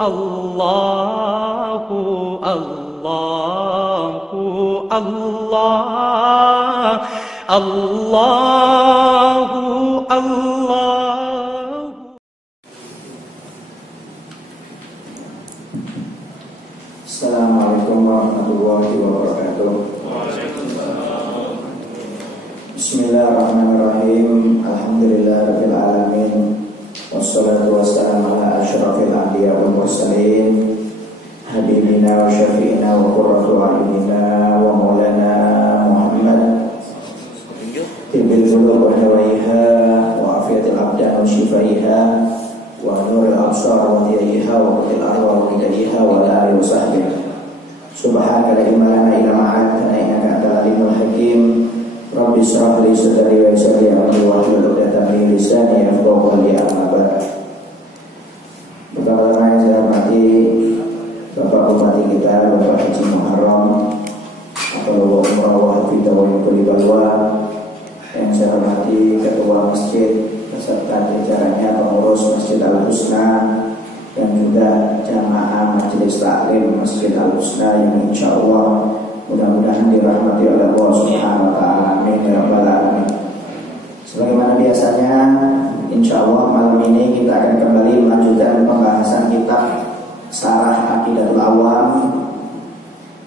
Allahu Allahu Allah Allahu Allah. Assalamualaikum warahmatullahi wabarakatuh. Bismillahirrahmanirrahim. Alhamdulillahirabbil alamin. Wassalatu wassalamu ala asyrafil anbiya wal mursalin habibina wa syafi'ina wa qurratu a'yunina wa maulana Muhammad tibbil qulub wa dawaiha wa afiyatil abdan wa shifaiha wa nuril absar wa diyaiha wa qatil arwah wa hidayaiha wa la alihi wa sahbihi. Subhanaka la ilma lana illa ma 'allamtana innaka antal alimul hakim. Rabbi shrah li sadri wa yassir li amri wahlul 'uqdatam min lisani yafqahu qawli. Amma ba'd. Pertama-tama yang saya hormati Bapak Bupati kita, Bapak Haji Muharram atau Bapak Umrah Wahid Tawai Kulibalwa, yang saya hormati Ketua Masjid beserta jajarannya, pengurus Masjid Al-Husna, dan juga jamaah Majelis Taklim Masjid Al-Husna yang insya Allah mudah-mudahan dirahmati oleh Allah Subhanahu wa Ta'ala. Amin ya rabbal alamin. Sebagaimana biasanya, insya Allah malam ini kita akan kembali melanjutkan pembahasan kitab Syarah Aqidatul Awam,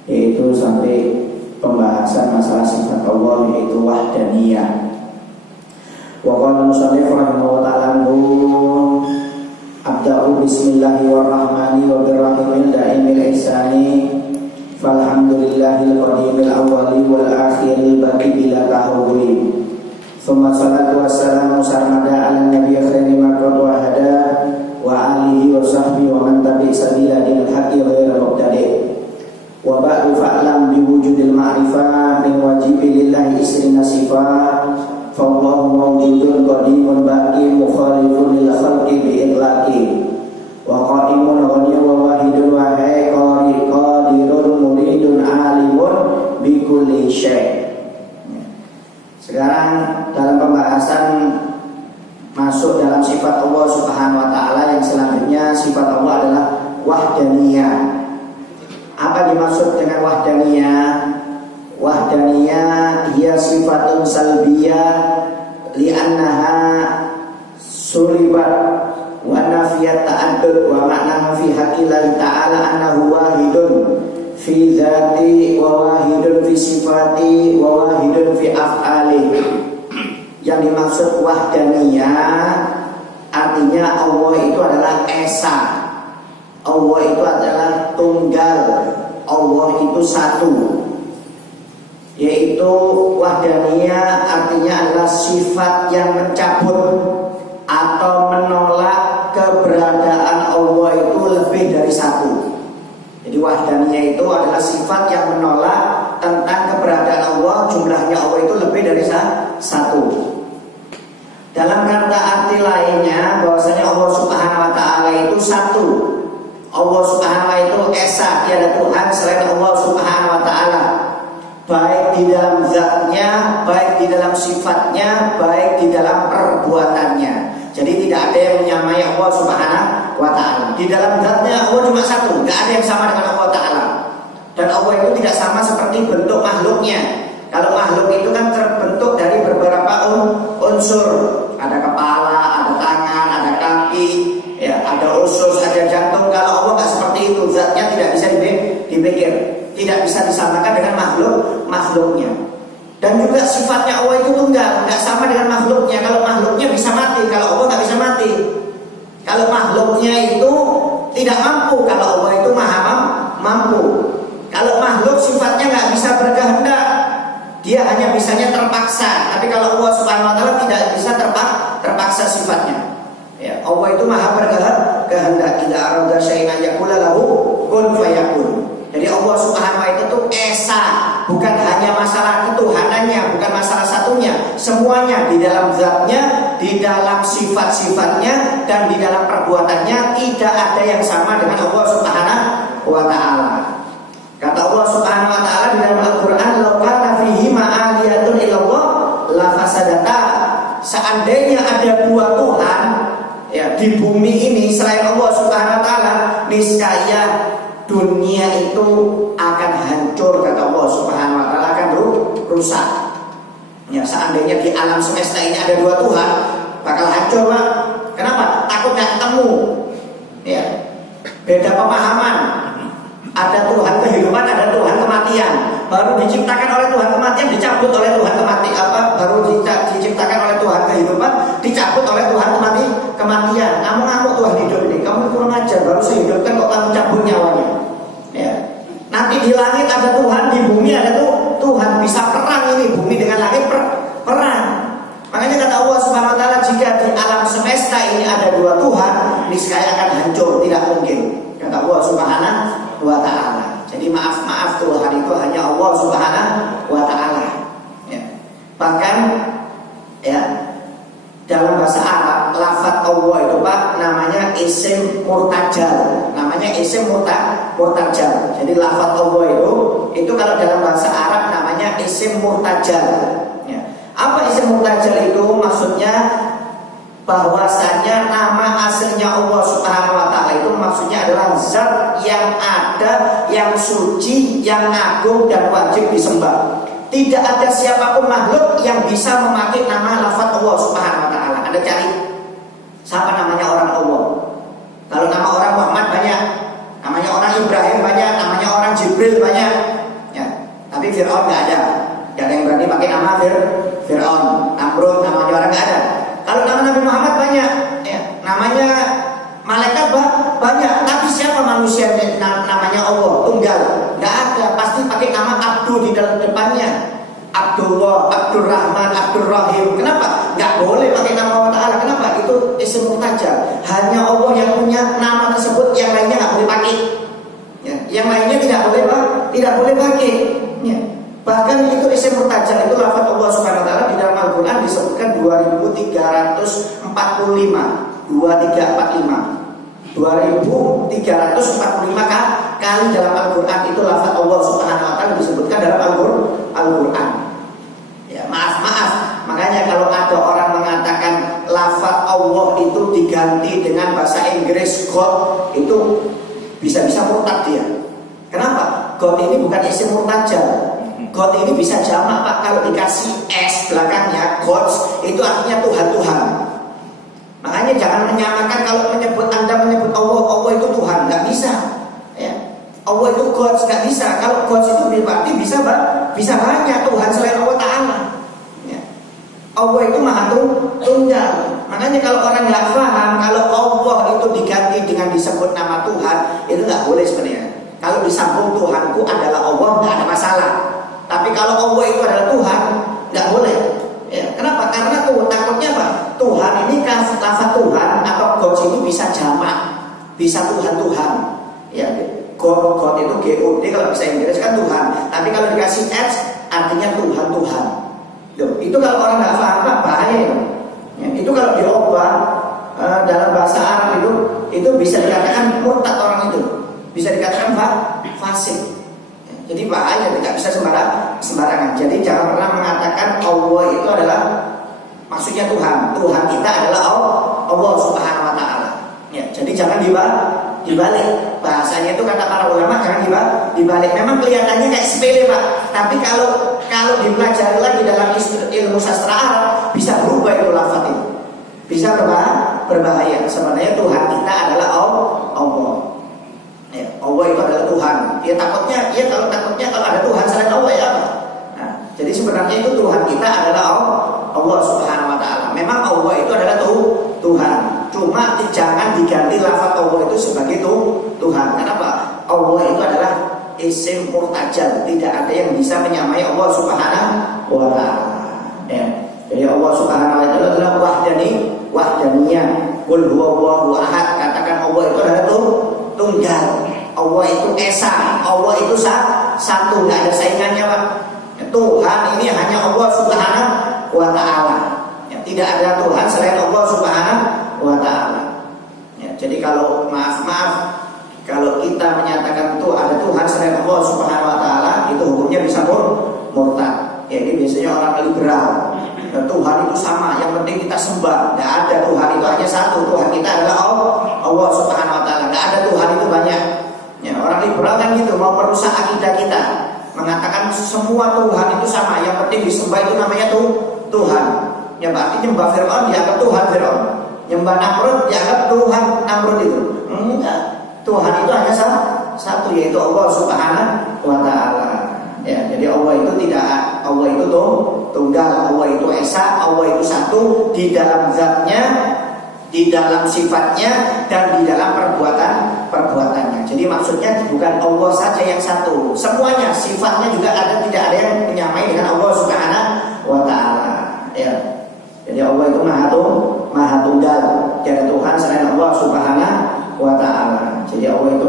yaitu sampai pembahasan masalah sifat Allah, yaitu wahdaniyah. Wa qala musannif rahimahullah ta'ala abda'u bismillahirrahmanirrahim da'imil ihsani falhamdulillahil qadimil awwali wal akhiril baqi bila tahawuli. Thumma salatu wassalamu sarmada ala nabiyyi khairi marqad wa hada wa alihi wa sahbihi wa man tabi' sabila dinil haqqi ghairu mubtadi'. Wa ba'du fa'lam bi wujudil ma'rifah min wajibi lillahi isrina sifat fa Allahu mawjudun qadimun baqi mukhalifun lil khalqi bi itlaqi wa qaimun ghaniyun wa wahidun wa qadirun muridun alimun bi kulli syai'. Sekarang dalam pembahasan masuk dalam sifat Allah Subhanahu wa Ta'ala, yang selanjutnya sifat Allah adalah wahdaniyah. Apa dimaksud dengan wahdaniyah? Wahdaniyah ia sifatun salbiyah li'annaha sulibat wa nafiyat ta'addud wa ma'naha fi haqqillahi ta'ala annahu wahidun fi dzati wa wahidun fi sifati wa wahidun fi af'ali. Yang dimaksud wahdaniyah artinya Allah itu adalah esa, Allah itu adalah tunggal, Allah itu satu. Yaitu wahdaniyah artinya adalah sifat yang mencabut atau menolak keberadaan Allah itu lebih dari satu. Jadi wahdaniyah itu adalah sifat yang menolak tentang keberadaan Allah, jumlahnya Allah itu lebih dari satu. Dalam kata arti lainnya, bahwasanya Allah Subhanahu wa Ta'ala itu satu. Allah Subhanahu wa Ta'ala itu esa, tiada Tuhan selain Allah Subhanahu wa Ta'ala. Baik di dalam zatnya, baik di dalam sifatnya, baik di dalam perbuatannya. Jadi tidak ada yang menyamai Allah Subhanahu wa Ta'ala. Di dalam zatnya Allah cuma satu, tidak ada yang sama dengan Allah Ta'ala. Dan Allah itu tidak sama seperti bentuk makhluknya. Kalau makhluk itu kan terbentuk dari beberapa unsur. Ada kepala, ada tangan, ada kaki, ya, ada usus, ada jantung. Kalau Allah nggak seperti itu, zatnya tidak bisa dipikir, tidak bisa disamakan dengan makhluknya. Dan juga sifatnya Allah itu tunggal, nggak sama dengan makhluknya. Kalau makhluknya bisa mati, kalau Allah nggak bisa mati. Kalau makhluknya itu tidak mampu, kalau Allah itu maha mampu. Kalau makhluk sifatnya nggak bisa berkehendak, dia hanya bisanya terpaksa. Tapi kalau Allah Subhanahu wa Ta'ala tidak bisa terpaksa sifatnya. Ya, Allah itu maha berkehendak. Idza arada syai'an yaqula lahu kun fayakun. Jadi Allah Subhanahu wa Ta'ala itu esa, bukan hanya masalah ketuhanannya, bukan masalah satunya, semuanya di dalam zatnya, di dalam sifat-sifatnya, dan di dalam perbuatannya tidak ada yang sama dengan Allah Subhanahu wa Ta'ala. Kata Allah Subhanahu wa Ta'ala di dalam Al-Qur'an, "Law kana fihi ma'aliyatun illallah la fasadata." Seandainya ada dua Tuhan, ya di bumi ini selain Allah Subhanahu wa taala, niscaya dunia itu akan hancur, kata Allah Subhanahu wa taala, akan rusak. Ya, seandainya di alam semesta ini ada dua Tuhan, bakal hancur, Pak. Kenapa? Takut nggak ketemu. Ya. Beda pemahaman. Ada Tuhan kehidupan, ada Tuhan kematian. Baru diciptakan oleh Tuhan kematian, dicabut oleh Tuhan kematian. Baru diciptakan oleh Tuhan kehidupan, dicabut oleh Tuhan kematian. Ngamuk-ngamuk Tuhan hidup ini. Kamu kurang ajar, baru saya hidupkan kok kamu cabut nyawanya. Ya. Nanti di langit ada Tuhan, di bumi ada Tuhan. Bisa perang ini bumi dengan langit perang. Makanya kata Allah Subhanahu wa taala, jika di alam semesta ini ada dua Tuhan, niscaya akan hancur, tidak mungkin. Kata Allah Subhanahu wa taala. Jadi maaf Tuhan itu hanya Allah Subhanahu wa taala. Ya. Bahkan ya dalam bahasa Arab lafaz Allah itu Pak namanya isim murtajal. Namanya isim murtajal. Jadi lafaz Allah itu kalau dalam bahasa Arab namanya isim murtajal. Ya. Apa isim murtajal itu? Maksudnya bahwasanya nama aslinya Allah Subhanahu wa taala itu maksudnya adalah zat yang ada, yang suci, yang agung dan wajib disembah. Tidak ada siapapun makhluk yang bisa memakai nama lafaz Allah Subhanahu wa taala. Anda cari siapa namanya orang Allah. Kalau nama orang Muhammad banyak, namanya orang Ibrahim banyak, namanya orang Jibril banyak. Ya, tapi Fir'aun nggak ada. Gak ada yang berani pakai nama Fir'aun, Namrud, namanya orang nggak ada. Kalau nama Nabi Muhammad banyak, ya, namanya malaikat banyak, tapi siapa manusia namanya Allah tunggal? Nggak ada, pasti pakai nama Abdul di dalam depannya. Abdullah, Abdurrahman, Abdurrahim. Kenapa? Nggak boleh pakai nama Allah Ta'ala. Kenapa? Itu isim murtajal. Hanya Allah yang punya nama tersebut, yang lainnya nggak boleh pakai. Ya, yang lainnya tidak boleh pakai. Ya. Bahkan itu isim murtajal, itu lafaz Allah Subhanahu wa taala di dalam Al-Qur'an disebutkan 2345. 2345 kali dalam Al-Qur'an itu lafaz Allah Subhanahu wa taala disebutkan dalam Al-Qur'an. Ya, maaf. Makanya kalau ada orang mengatakan lafaz Allah itu diganti dengan bahasa Inggris God, itu bisa-bisa murtad dia. Kenapa? God ini bukan isim murtajal. God ini bisa jamak Pak, kalau dikasih S belakangnya gods itu artinya Tuhan. Makanya jangan menyamakan kalau Anda menyebut Allah itu Tuhan, nggak bisa. Ya. Allah itu gods nggak bisa. Kalau gods itu berarti bisa banyak Tuhan selain Allah Taala. Ya. Allah itu maha tunggal. Makanya kalau orang nggak paham kalau Allah itu diganti dengan disebut nama Tuhan, itu nggak boleh sebenarnya. Kalau disambung Tuhanku adalah Allah, nggak ada masalah. Tapi kalau Allah itu adalah Tuhan, nggak boleh. Ya, kenapa? Karena takutnya apa? Tuhan ini lafaz Tuhan atau God itu bisa jamak, bisa Tuhan. Ya, God itu God kalau bisa Inggris kan Tuhan. Tapi kalau dikasih H artinya Tuhan. Loh, itu kalau orang nggak paham apa bahaya. Ya, itu kalau diubah dalam bahasa Arab itu bisa dikatakan murtad orang itu, bisa dikatakan fasik. Jadi bahaya, tidak bisa sembarangan. Jadi jangan pernah mengatakan Allah itu adalah maksudnya Tuhan. Tuhan kita adalah Allah Subhanahu wa taala. Ya, jadi jangan dibalik. Bahasanya itu kata para ulama jangan dibalik. Memang kelihatannya kayak sepele, Pak. Tapi kalau dipelajari lagi dalam ilmu sastra Arab bisa berubah itu lafaz itu. Bisa berbahaya. Sebenarnya Tuhan kita adalah Allah. Ya, Allah itu adalah Tuhan. Kalau takutnya kalau ada Tuhan selain Allah ya apa? Nah, jadi sebenarnya itu Tuhan kita adalah Allah Subhanahu wa taala. Memang Allah itu adalah Tuhan. Cuma jangan diganti lafaz Allah itu sebagai Tuhan. Kenapa? Allah itu adalah isim murtajal. Tidak ada yang bisa menyamai Allah Subhanahu wa taala. Ya. Jadi Allah Subhanahu wa taala adalah wahdaniyah. Qul huwallahu ahad. Katakan Allah itu adalah tunggal. Allah itu esa, Allah itu satu, nggak ada saingannya Pak. Tuhan ini hanya Allah Subhanahu wa taala. Ya, tidak ada Tuhan selain Allah Subhanahu wa taala. Ya, jadi kalau maaf kalau kita menyatakan itu ada Tuhan selain Allah Subhanahu wa taala, itu hukumnya bisa murtad. Ya, ini biasanya orang liberal. Dan Tuhan itu sama, yang penting kita sembah. Tidak ada Tuhan itu hanya satu. Tuhan kita adalah Allah Subhanahu Wa Taala. Tidak ada Tuhan itu banyak. Ya, orang liberal kan gitu, mau merusak akidah kita, mengatakan semua Tuhan itu sama. Yang penting disembah itu namanya Tuhan. Ya berarti nyembah Fir'aun dianggap Tuhan Fir'aun. Nyembah Namrud dianggap Tuhan Namrud itu. Enggak. Tuhan itu hanya satu, yaitu Allah Subhanahu Wa Taala. Ya, jadi Allah itu Allah itu tunggal, Allah itu esa, Allah itu satu di dalam zatnya, di dalam sifatnya, dan di dalam perbuatannya. Jadi maksudnya bukan Allah saja yang satu, semuanya sifatnya juga tidak ada yang menyamai dengan Allah Subhanahu Wa Taala. Ya, jadi Allah itu maha tunggal, tiada Tuhan selain Allah Subhanahu Wa Taala. Jadi Allah itu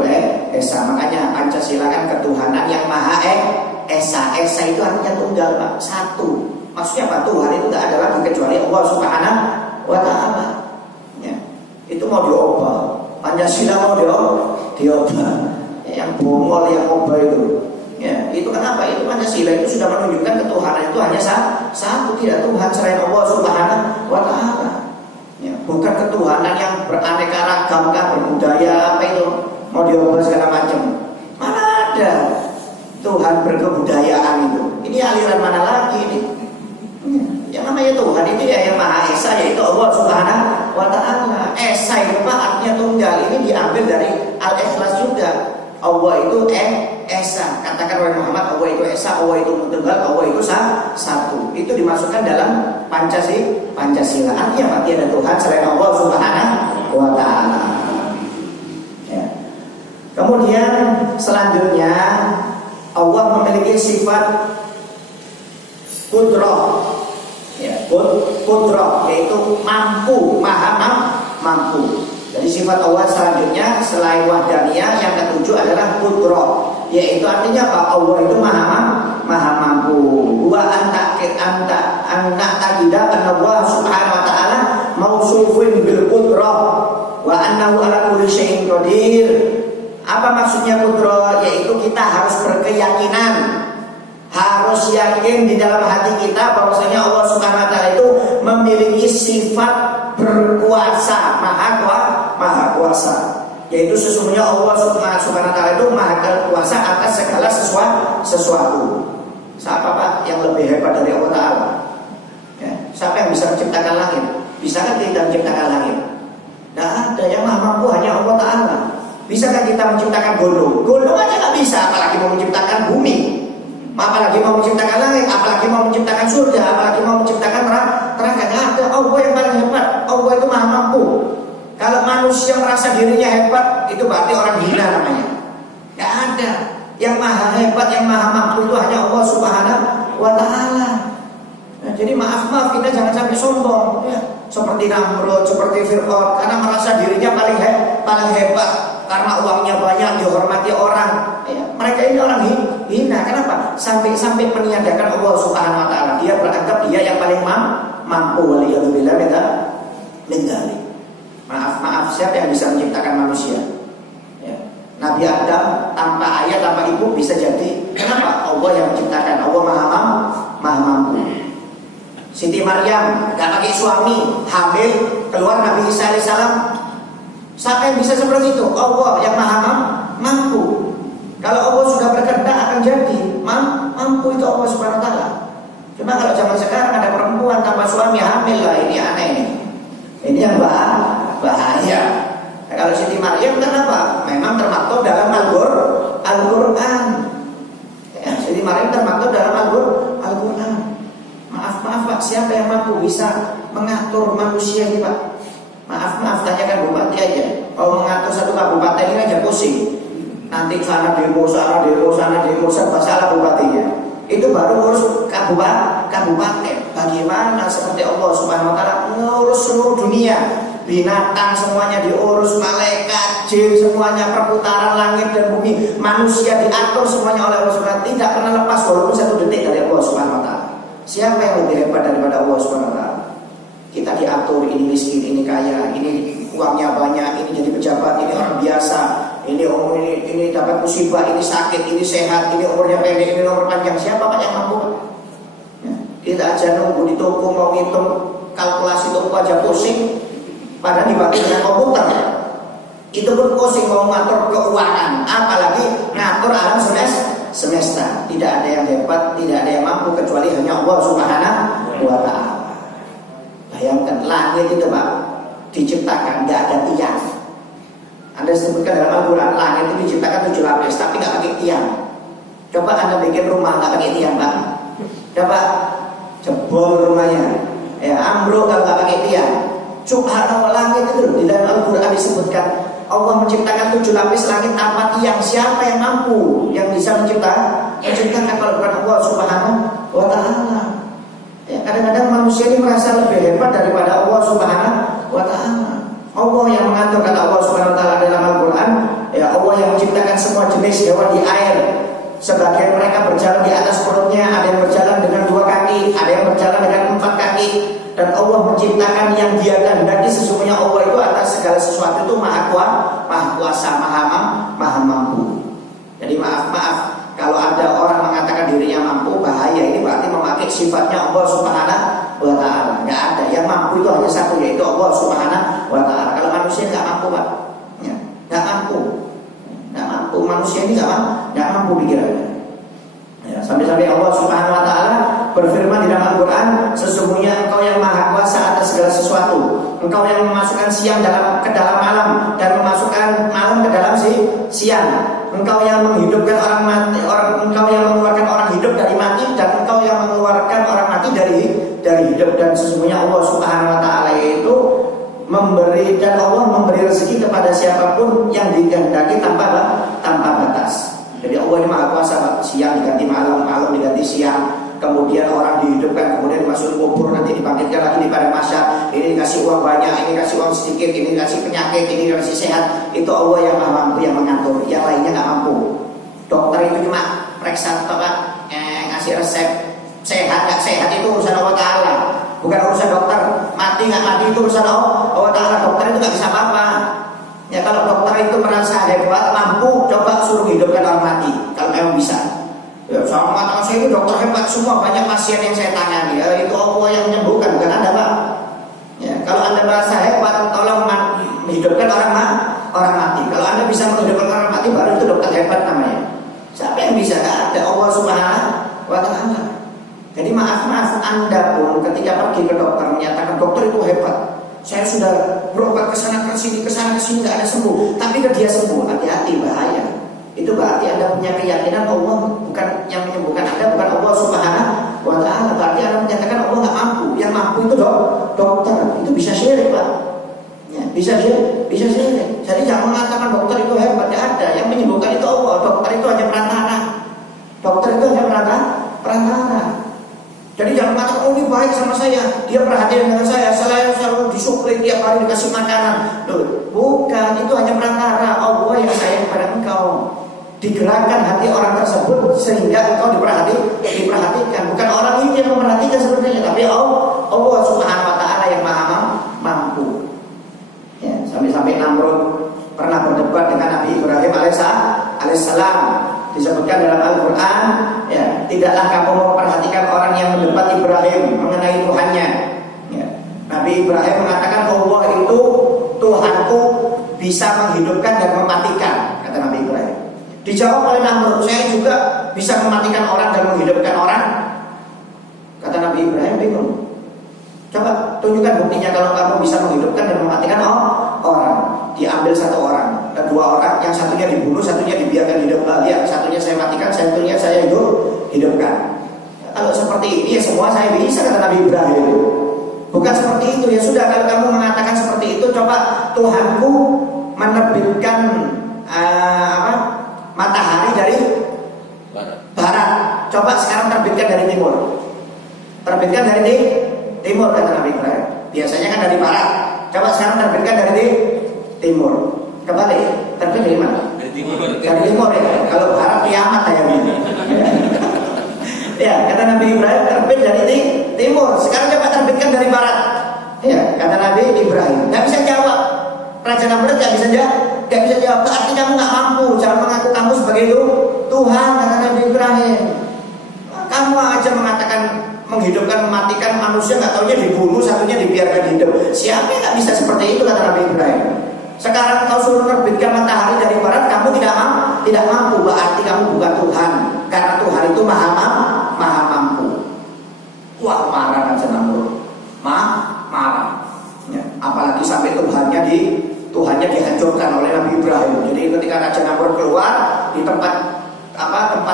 esa, makanya Pancasila kan ketuhanan yang maha esa. Esa itu artinya tunggal, Pak, satu. Maksudnya apa? Tuhan itu tidak ada lagi kecuali Allah Subhanahu Wa Taala. Ya, itu mau diubah. Pancasila mau diubah. Yang bongol, yang ubah itu. Ya, itu kenapa? Itu Pancasila itu sudah menunjukkan ketuhanan itu hanya satu, tidak Tuhan selain Allah Subhanahu Wa Taala. Ya, bukan ketuhanan yang beraneka ragam, berbudaya apa itu mau diubah segala macam. Mana ada Tuhan berkebudayaan itu? Ini aliran mana lagi ini? Yang namanya Tuhan itu ya yang Maha Esa, yaitu Allah Subhanahu Wa Taala. Esa itu Pak artinya tunggal. Ini diambil dari Al-Ikhlas juga. Allah itu Esa. Katakan oleh Muhammad, Allah itu Esa, Allah itu tunggal, Allah itu satu. Itu dimasukkan dalam Pancasila. Artinya apa? Tiada Tuhan selain Allah Subhanahu Wa Taala. Ya. Kemudian selanjutnya Allah memiliki sifat kudrah. Ya, kudrah yaitu mampu, maha mampu. Jadi sifat Allah selanjutnya selain wahdaniyah yang ketujuh adalah kudrah, yaitu artinya apa? Allah itu maha mampu. Wa anta tajida anna Allah Subhanahu Wa Taala mausufun bil kudrah wa annahu ala kulli syai'in qadir. Apa maksudnya kudrah? Yaitu kita harus berkeyakinan, harus yakin di dalam hati kita bahwasanya Allah Subhanahu Wa Taala itu memiliki sifat berkuasa, maha kuasa. Yaitu sesungguhnya Allah Subhanahu Wa Taala itu maha kuasa atas segala sesuatu. Siapa Pak yang lebih hebat dari Allah Taala? Ya, siapa yang bisa menciptakan langit? Bisakah kita menciptakan langit? Tidak ada. Yang maha mampu hanya Allah Taala. Bisakah kita menciptakan gunung? Gunung aja nggak bisa, apalagi mau menciptakan bumi. Apalagi mau menciptakan langit, apalagi mau menciptakan surga, apalagi mau menciptakan neraka. Nggak ada. Allah yang paling hebat. Allah itu maha mampu. Kalau manusia merasa dirinya hebat, itu berarti orang hina namanya. Nggak ada. Yang maha hebat, yang maha mampu itu hanya Allah Subhanahu Wa Taala. Nah, jadi maaf kita jangan sampai sombong, ya. Seperti Namrud, seperti Fir'aun, karena merasa dirinya paling hebat, karena uangnya banyak, dihormati orang. Ya, mereka ini orang hina. Kenapa? Sampai meniadakan Allah Subhanahu Wa Taala. Dia beranggap dia yang paling mampu. Waliyadzubillah min dzalik. Maaf, siapa yang bisa menciptakan manusia? Ya. Nabi Adam tanpa ayah, tanpa ibu bisa jadi. Kenapa? Allah yang menciptakan. Allah maha mampu. Siti Maryam gak pakai suami, hamil, keluar Nabi Isa alaihissalam. Siapa yang bisa seperti itu? Allah yang maha mampu. Kalau Allah sudah berkehendak akan jadi mampu itu Allah Subhanahu Wa Taala. Cuma kalau zaman sekarang ada perempuan tanpa suami hamil, lah ini aneh ini. Ini yang bahaya. Nah, kalau Siti Maryam kenapa? Memang termaktub dalam Al-Quran. Ya, Siti Maryam termaktub dalam Al-Quran. Maaf Pak, siapa yang mampu bisa mengatur manusia ini Pak? Maaf, tanyakan bupati aja. Kalau mengatur satu kabupaten ini aja pusing. Nanti sana demo, salah bupatinya. Itu baru urus kabupaten. Bagaimana seperti Allah Subhanahu Wa Taala ngurus seluruh dunia, binatang semuanya diurus, malaikat, jin semuanya, perputaran langit dan bumi, manusia diatur semuanya oleh Allah Subhanahu Wa Taala, tidak pernah lepas walaupun satu detik dari Allah Subhanahu Wa Taala. Siapa yang lebih hebat daripada Allah Subhanahu Wa Taala? Kita diatur, ini miskin, ini kaya, ini uangnya banyak, ini jadi pejabat, ini orang biasa, ini dapat musibah, ini sakit, ini sehat, ini umurnya pendek, ini umur panjang. Siapa Pak yang mampu? Ya. kita aja nunggu di toko mau ngitung kalkulasi toko aja pusing. Padahal dibantu dengan komputer itu pun pusing mau ngatur keuangan, apalagi ngatur alam semesta. Tidak ada yang hebat, tidak ada yang mampu kecuali hanya Allah Subhanahu wa Ta'ala. Bayangkan langit itu Pak diciptakan nggak ada tiang. Anda sebutkan dalam Al-Quran langit itu diciptakan 7 lapis tapi nggak pakai tiang. Coba Anda bikin rumah nggak pakai tiang Pak. Coba jebol rumahnya, ya ambruk kalau nggak pakai tiang. Subhanallah, langit itu di dalam Al-Quran disebutkan Allah menciptakan 7 lapis langit tanpa tiang. Siapa yang mampu yang bisa menciptakan kalau bukan Allah Subhanahu wa Ta'ala? Ya, kadang-kadang manusia ini merasa lebih hebat daripada Allah Subhanahu wa Ta'ala. Allah yang mengatur, kata Allah Subhanahu wa Ta'ala dalam Al-Quran, ya Allah yang menciptakan semua jenis hewan di air. Sebagian mereka berjalan di atas perutnya, ada yang berjalan dengan 2 kaki, ada yang berjalan dengan 4 kaki. Dan Allah menciptakan yang Dia kehendaki. Sesungguhnya Allah itu atas segala sesuatu itu maha kuasa, maha mampu. Jadi maaf kalau ada orang mengatakan dirinya mampu, bahaya. Ini berarti memakai sifatnya Allah Subhanahu wa Ta'ala. Nggak ada, yang mampu itu hanya satu, yaitu Allah Subhanahu wa Ta'ala. Kalau manusia nggak mampu Pak, ya, nggak mampu. Manusia ini nggak mampu pikirannya. Ya, sampai-sampai Allah Subhanahu wa Ta'ala berfirman di dalam Al-Quran, sesungguhnya Engkau yang maha kuasa atas segala sesuatu. Engkau yang memasukkan siang ke dalam malam dan memasukkan malam ke dalam siang. Engkau yang menghidupkan orang mati, Engkau yang mengeluarkan orang hidup dari mati, dan Engkau yang mengeluarkan orang mati dari hidup. Dan sesungguhnya Allah Subhanahu wa Ta'ala itu memberi, dan Allah memberi rezeki kepada siapapun yang dikehendaki tanpa batas. Jadi Allah ini maha kuasa Pak. Siang diganti malam, malam diganti siang. Kemudian orang dihidupkan, kemudian dimasukin kubur, nanti dibangkitkan lagi di padang mahsyar. Ini dikasih uang banyak, ini dikasih uang sedikit, ini dikasih penyakit, ini dikasih sehat. Itu Allah yang maha mampu, yang mengatur. Yang lainnya nggak mampu. Dokter itu cuma periksa Pak, ngasih resep. Sehat nggak sehat itu urusan Allah Ta'ala, bukan urusan dokter. Mati nggak mati itu urusan Allah Ta'ala. Dokter itu nggak bisa apa-apa. Ya kalau dokter itu merasa hebat, mampu, coba suruh hidupkan orang mati. Kalau memang bisa. Ya, sama mengatakan saya ini dokter hebat, semua banyak pasien yang saya tangani. Ya, itu Allah yang menyembuhkan, bukan Anda Pak. Ya, kalau Anda merasa hebat, tolong menghidupkan orang mati. Kalau Anda bisa menghidupkan orang mati, baru itu dokter hebat namanya. Siapa yang bisa? Nggak ada, Allah Subhanahu wa Ta'ala. Jadi maaf Anda pun ketika pergi ke dokter menyatakan dokter itu hebat, saya sudah berobat kesana kesini nggak ada sembuh, tapi ke dia sembuh, hati-hati, bahaya. Itu berarti Anda punya keyakinan Allah bukan yang menyembuhkan Anda, bukan Allah Subhanahu wa Ta'ala. Berarti Anda menyatakan Allah nggak mampu. Yang mampu itu dokter. Itu bisa syirik Pak. Ya, bisa syirik. Jadi jangan mengatakan dokter itu hebat, tidak ada. Yang menyembuhkan itu Allah. Dokter itu hanya perantara. Jadi jangan mengatakan oh ini baik sama saya, dia perhatian dengan saya selalu disuplai tiap hari dikasih makanan. Loh, bukan, itu hanya perantara. Allah yang sayang kepada engkau. Digerakkan hati orang tersebut sehingga engkau diperhatikan. Bukan orang ini yang memperhatikan sebenarnya, tapi Allah Subhanahu wa Ta'ala yang maha mampu. Ya, sampai Namrud pernah berdebat dengan Nabi Ibrahim alaihissalam. Disebutkan dalam Al-Quran, ya, tidaklah kamu memperhatikan orang yang mendebat Ibrahim mengenai Tuhannya. Ya. Nabi Ibrahim mengatakan Allah itu Tuhanku bisa menghidupkan dan mematikan, kata Nabi Ibrahim. Dijawab oleh Namrud, saya juga bisa mematikan orang dan menghidupkan orang. Kata Nabi Ibrahim bingung. Coba tunjukkan buktinya kalau kamu bisa menghidupkan dan mematikan orang. Diambil 1 orang, 2 orang, yang satunya dibunuh, satunya dibiarkan hidup. Lihat, satunya saya matikan, satunya saya hidupkan. Kalau seperti ini ya semua saya bisa, kata Nabi Ibrahim. Bukan seperti itu. Ya sudah, kalau kamu mengatakan seperti itu, coba Tuhanku menerbitkan matahari dari barat. Coba sekarang terbitkan dari timur. Terbitkan dari timur, kata Nabi Ibrahim. Biasanya kan dari barat. Coba sekarang terbitkan dari timur. Kembali, terbit dari mana? Dari timur ya. Kalau barat kiamat ini. Ya, kata Nabi Ibrahim terbit dari timur. Sekarang coba terbitkan dari barat. Ya, kata Nabi Ibrahim. Gak bisa jawab. Raja Namrud gak bisa jawab. Berarti kamu gak mampu. Jangan mengaku kamu sebagai itu Tuhan, kata Nabi Ibrahim. Kamu aja mengatakan menghidupkan, mematikan manusia, nggak taunya dibunuh, satunya dibiarkan hidup. Siapa yang nggak bisa seperti itu, kata Nabi Ibrahim. Sekarang kau suruh menerbitkan matahari dari barat, kamu tidak mampu, berarti kamu bukan Tuhan, karena Tuhan itu maha mampu. Wah, marah Raja Namrud, marah. Ya, apalagi sampai Tuhannya dihancurkan oleh Nabi Ibrahim. Jadi ketika Raja Namrud keluar di tempat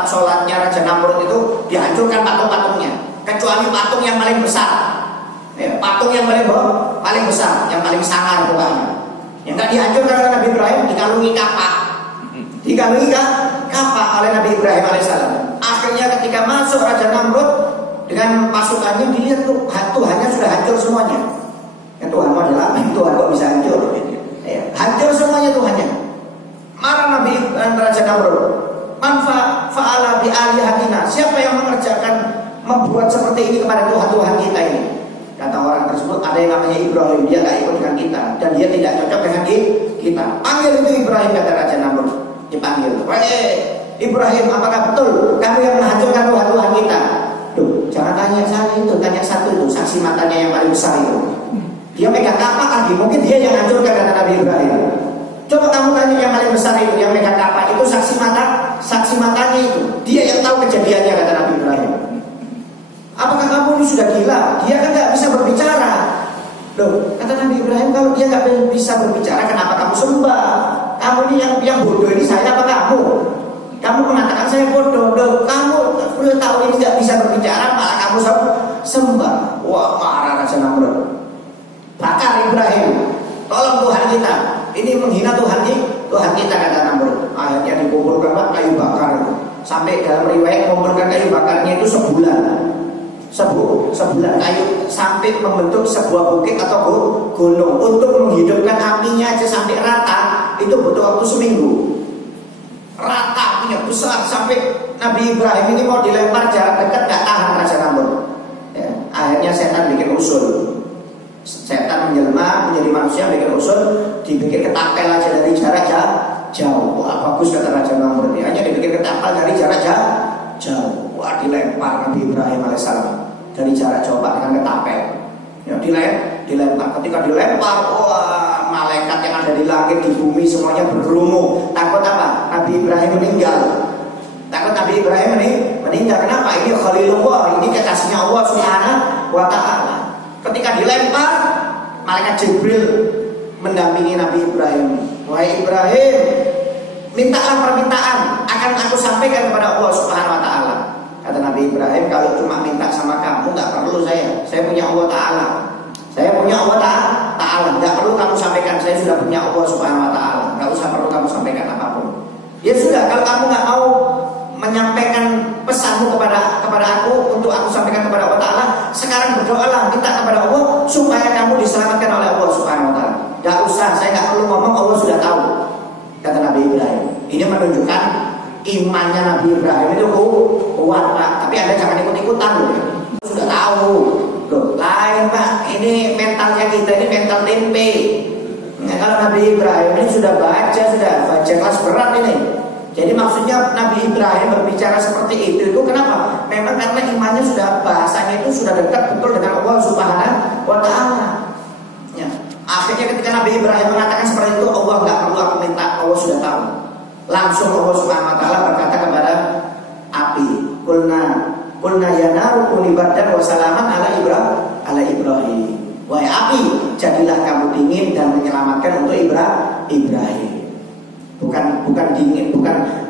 sholatnya Raja Namrud itu dihancurkan patung-patungnya, kecuali patung yang paling besar. Ya, patung yang paling besar, yang paling sangar pokoknya. Yang nggak dihancurkan oleh Nabi Ibrahim, dikalungi kapak oleh Nabi Ibrahim alaihissalam. Akhirnya ketika masuk Raja Namrud dengan pasukannya, dilihat tuh Tuhannya sudah hancur semuanya. Ya, Tuhan adalah Tuhan kok bisa hancur? Ya, hancur semuanya Tuhannya. Marah Nabi Raja Namrud. Man fa'ala bi alihatina. Siapa yang membuat seperti ini kepada Tuhan kita ini? Kata orang tersebut, ada yang namanya Ibrahim, dia gak ikut dengan kita dan dia tidak cocok dengan kita. Panggil itu Ibrahim, kata Raja Namrud. Dipanggil. Ibrahim, apakah betul kamu yang menghancurkan Tuhan kita? Duh, jangan tanya saya itu, tanya satu itu, saksi matanya yang paling besar itu. Dia megang kapak lagi, mungkin dia yang hancurkan, kata Nabi Ibrahim. Coba kamu tanya yang paling besar itu, yang megang kapak itu, saksi matanya itu. Dia yang tahu kejadiannya, kata Nabi Ibrahim. Apakah kamu ini sudah gila? Dia kan gak bisa berbicara. Loh, kata Nabi Ibrahim, kalau dia gak bisa berbicara, kenapa kamu sembah? Kamu ini yang bodoh ini saya apa kamu? Kamu mengatakan saya bodoh. Loh, kamu udah tahu ini gak bisa berbicara, malah kamu sembah. Wah, marah Raja Namrud. Bakar Ibrahim, tolong Tuhan kita. Ini menghina Tuhan kita, kata Namrud. Akhirnya dikumpulkan kayu bakar itu. Sampai dalam riwayat mengumpulkan kayu bakarnya itu sebulan kayu sampai membentuk sebuah bukit atau gunung. Untuk menghidupkan apinya aja sampai rata itu butuh waktu seminggu. Rata apinya besar sampai Nabi Ibrahim ini mau dilempar jarak dekat gak tahan Raja Namrud. Ya, akhirnya setan bikin usul. Setan menjelma menjadi manusia, bikin usul, dibikin ketapel aja dari jarak jauh. Wah, bagus kata Raja Namrud. Hanya dibikin ketapel dari jarak jauh. Wah, dilempar Nabi Ibrahim alaihissalam dari jarak jauh dengan ketapel. Ya, dilempar. Ketika dilempar, wah, malaikat yang ada di langit, di bumi semuanya berkerumun. Takut apa? Nabi Ibrahim meninggal. Takut Nabi Ibrahim meninggal. Kenapa? Ini Khalilullah, ini kekasihnya Allah Subhanahu wa Ta'ala. Ketika dilempar, malaikat Jibril mendampingi Nabi Ibrahim. Wahai Ibrahim, mintalah permintaan, akan aku sampaikan kepada Allah Subhanahu wa Ta'ala. Kata Nabi Ibrahim, kalau cuma minta sama kamu nggak perlu saya punya Allah Ta'ala. Saya punya Allah Ta'ala, nggak perlu kamu sampaikan. Saya sudah punya Allah Subhanahu wa Ta'ala, nggak usah perlu kamu sampaikan apapun. Ya sudah, kalau kamu nggak mau menyampaikan pesanmu kepada aku untuk aku sampaikan kepada Allah Ta'ala, sekarang berdoalah, minta kepada Allah supaya kamu diselamatkan oleh Allah Subhanahu wa Ta'ala. Gak usah, saya gak perlu ngomong, Allah sudah tahu, kata Nabi Ibrahim. Ini menunjukkan imannya Nabi Ibrahim itu kuat, Pak. Tapi Anda jangan ikut-ikutan loh. Sudah tahu loh, lain Pak. Ini mentalnya kita, ini mental tempe. Nah, kalau Nabi Ibrahim ini sudah baca kelas berat ini. Jadi maksudnya Nabi Ibrahim berbicara seperti itu kenapa? Memang karena imannya sudah, bahasanya itu sudah dekat betul dengan Allah Subhanahu wa Ta'ala. Ya. Akhirnya ketika Nabi Ibrahim mengatakan seperti itu, Allah nggak perlu aku minta, Allah sudah tahu. Langsung Allah Subhanahu wa Ta'ala berkata kepada api, Qulna ya naru kuni bardan wa salaman ala Ibrahim. Wahai api, jadilah kamu dingin dan menyelamatkan untuk Ibrahim. Bukan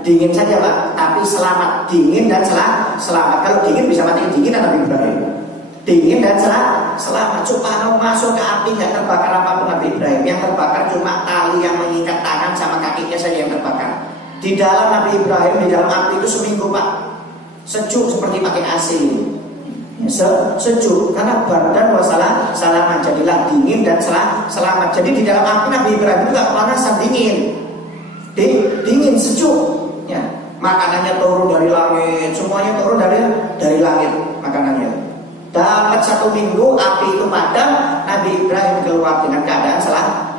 dingin saja Pak, tapi selamat. Dingin dan selamat. Kalau dingin bisa mati dingin Nabi Ibrahim. Dingin dan selamat. Supaya masuk ke api nggak terbakar apapun Nabi Ibrahim. Yang terbakar cuma tali yang mengikat tangan sama kakinya saja yang terbakar. Di dalam Nabi Ibrahim, di dalam api itu seminggu Pak. Sejuk seperti pakai AC. Sejuk karena badan wasalah salaman, jadilah dingin dan selamat. Jadi di dalam api Nabi Ibrahim itu nggak panasan, dingin. Dingin, sejuk ya. Makanannya turun dari langit, semuanya turun dari langit makanannya. Dapat 1 minggu api itu padam, Nabi Ibrahim keluar dengan keadaan